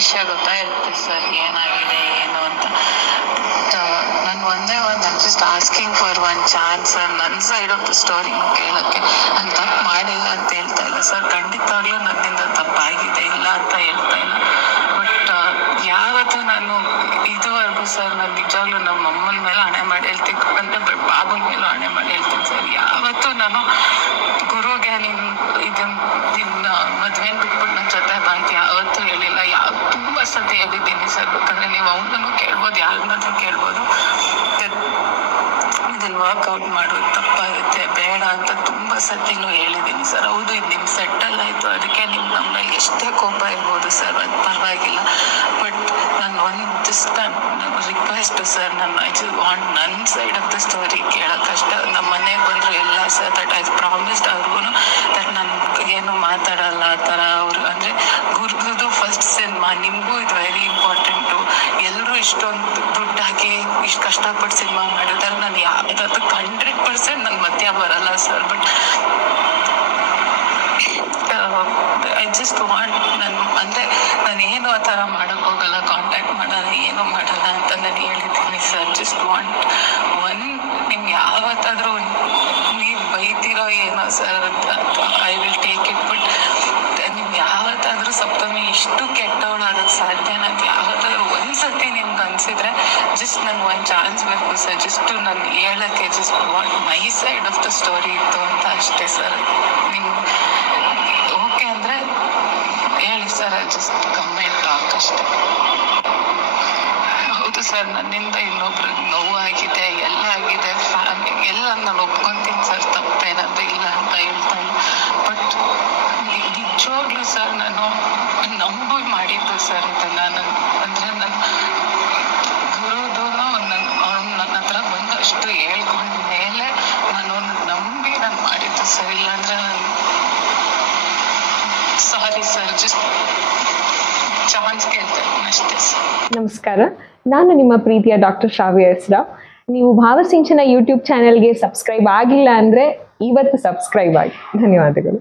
ವಿಷಯ ಗೊತ್ತಾಯಿರುತ್ತೆ ಸರ್ ಏನಾಗಿದೆ ಏನು ಅಂತ. ನಾನು ಒಂದೇ just asking for one chance sir. ನನ್ನ ಸೈಡ್ ಆಫ್ ದ ಸ್ಟೋರಿನೂ ಕೇಳೋಕ್ಕೆ. ನಾನು ತಪ್ಪು ಮಾಡಿಲ್ಲ ಅಂತ ಹೇಳ್ತಾ ಇಲ್ಲ ಸರ್, ಖಂಡಿತವಾಗ್ಲೂ ನನ್ನಿಂದ ತಪ್ಪಾಗಿದೆ, ಇಲ್ಲ ಅಂತ ಹೇಳ್ತಾ ಇಲ್ಲ. ಬಟ್ ಯಾವತ್ತೂ ನಾನು ಇದುವರೆಗೂ ಸರ್ ನಾನು ನಿಜವಾಗ್ಲೂ ನಮ್ಮ ಅಮ್ಮನ ಮೇಲೆ ಹಣೆ ಮಾಡಿ ಹೇಳ್ತೀನಿ, ಅಂದರೆ ಬಾಬನ ಮೇಲೂ ಹಣೆ ಮಾಡಿ ಹೇಳ್ತೀನಿ ಸರ್. ಯಾವತ್ತೂ ನಾನು ಗುರುಗೆ ನಿನ್ನ ಮದುವೆನ ಬಿಟ್ಬಿಟ್ಟು ನನ್ನ ಜೊತೆ ಬಂತು ಯಾವತ್ತೂ ಹೇಳಿಲ್ಲ. ತುಂಬ ಸತಿ ಹೇಳಿದ್ದೀನಿ ಸರ್. ಬೇಕಂದರೆ ನೀವು ಅವನನ್ನು ಕೇಳ್ಬೋದು, ಯಾರನ್ನಾದ್ರೂ ಕೇಳ್ಬೋದು. ಇದನ್ನು ವರ್ಕೌಟ್ ಮಾಡೋದು ತಪ್ಪಾಗುತ್ತೆ, ಬೇಡ ಅಂತ ತುಂಬ ಸತಿನೂ ಹೇಳಿದ್ದೀನಿ ಸರ್. ಹೌದು, ಇದು ನಿಮ್ಮ ಸೆಟ್ಟಲ್ ಆಯಿತು, ಅದಕ್ಕೆ ನಿಮ್ಮ ನಮ್ಮಲ್ಲಿ ಎಷ್ಟೇ ಕೋಪ ಇರ್ಬೋದು ಸರ್, ಅದು ಪರವಾಗಿಲ್ಲ. ಬಟ್ ನಾನು ರಿಕ್ವೆಸ್ಟ್ ಸರ್, ನಾನು ಐ ಜಸ್ಟ್ ವಾಂಟ್ ನನ್ನ ಸೈಡ್ ಆಫ್ ದ ಸ್ಟೋರಿ ಕೇಳೋಕ್ಕಷ್ಟೇ. ನಮ್ಮ ಮನೆಗೆ ಬಂದರು ಎಲ್ಲ ಸರ್, ದಟ್ ಐ ಪ್ರಾಮಿಸ್ಡ್ ಅವ್ರಿಗೂ ದಟ್ ನಾನು ಏನು ಮಾತಾಡಲ್ಲ ಆ ಥರ. ಅವರು ಅಂದರೆ ಗುರುದು ಫಸ್ಟ್ ಸಿನಿಮಾ, ನಿಮಗೂ ಇದು ವೆರಿ ಇಂಪಾರ್ಟೆಂಟು. ಎಲ್ಲರೂ ಇಷ್ಟೊಂದು ದುಡ್ಡು ಹಾಕಿ ಇಷ್ಟು ಕಷ್ಟಪಟ್ಟು ಸಿನಿಮಾ ಮಾಡಿದ್ರೆ ನಾನು ಯಾವುದಾದ್ರು 100% ನನ್ನ ಮಧ್ಯ ಬರಲ್ಲ sir. But I just want, ನಾನು ಏನು ಆ ಥರ ಮಾಡೋಕ್ಕೆ ಹೋಗಲ್ಲ, ಕಾಂಟ್ಯಾಕ್ಟ್ ಮಾಡಲ್ಲ, ಏನು ಮಾಡಲ್ಲ ಅಂತ ನಾನು ಹೇಳಿದ್ದೀನಿ ಸರ್. ಜಸ್ಟ್ ವಾಂಟ್ ನಿಮ್ಗೆ ಯಾವತ್ತಾದರೂ ನೀವು ಬೈತಿರೋ ಏನೋ sir, I will take it. But ನಿಮ್ಗೆ ಯಾವತ್ತಾದರೂ ಸಪ್ತಮಿ ಇಷ್ಟು ಕೆಟ್ಟವಳಾಗೋಕ್ಕೆ ಸಾಧ್ಯ? ನಾನು ಯಾವತ್ತಾದ್ರೂ ಒಂದ್ಸತಿ ನಿಮ್ಗೆ ಅನಿಸಿದ್ರೆ ಜಸ್ಟ್ ನನಗೆ ಒಂದು ಚಾನ್ಸ್ ಬೇಕು ಸರ್. ಜಸ್ಟ್ ನಾನು ಹೇಳೋಕ್ಕೆ just what my side of the story ಇತ್ತು ಅಂತ ಅಷ್ಟೇ ಸರ್. ನಿಮ್ಗೆ ಓಕೆ ಅಂದರೆ ಹೇಳಿ ಸರ್, ಜಸ್ಟ್ ಕಮೆಂಟ್ ಟಾಕ್ ಅಷ್ಟೇ. ಹೌದು ಸರ್, ನನ್ನಿಂದ ಇನ್ನೊಬ್ರಿಗೆ ನೋವಾಗಿದೆ, ಎಲ್ಲ ಆಗಿದೆ, ಫ್ಯಾಮಿಲಿ ಎಲ್ಲ ನಾನು ಒಪ್ಕೊತೀನಿ ಸರ್, ತಪ್ಪೇನಂತ ಇಲ್ಲ ಅಂತ ಹೇಳ್ತಾನೆ. ಬಟ್ ನಿಜವಾಗ್ಲೂ ಸರ್ ನಾನು ನಂಬಿ ಮಾಡಿದ್ದು ಸರ್ ಇದನ್ನು. ಅಂದರೆ ನನ್ನ ಗುರುದು ನನ್ನ ಹತ್ರ ಬಂದು ಅಷ್ಟು ಹೇಳ್ಕೊಂಡ ಮೇಲೆ ನಾನು ನಂಬಿ ನಾನು ಮಾಡಿದ್ದು ಸರ್. ಇಲ್ಲಾಂದರೆ ನಾನು ಸಾರಿ ಸರ್, ಜಸ್ಟ್ ಚಾನ್ಸ್ ಕೇಳ್ತಾ ಇದ್ದೀನಿ ಅಷ್ಟೇ ಸರ್. ನಮಸ್ಕಾರ, ನಾನು ನಿಮ್ಮ ಪ್ರೀತಿಯ ಡಾಕ್ಟರ್ ಶ್ರಾವ್ಯ ಎಸ್ ರಾವ್. ನೀವು ಭಾವಸಿಂಚನ ಯೂಟ್ಯೂಬ್ ಚಾನೆಲ್ಗೆ ಸಬ್ಸ್ಕ್ರೈಬ್ ಆಗಿಲ್ಲ ಅಂದರೆ ಇವತ್ತು ಸಬ್ಸ್ಕ್ರೈಬ್ ಆಗಿ. ಧನ್ಯವಾದಗಳು.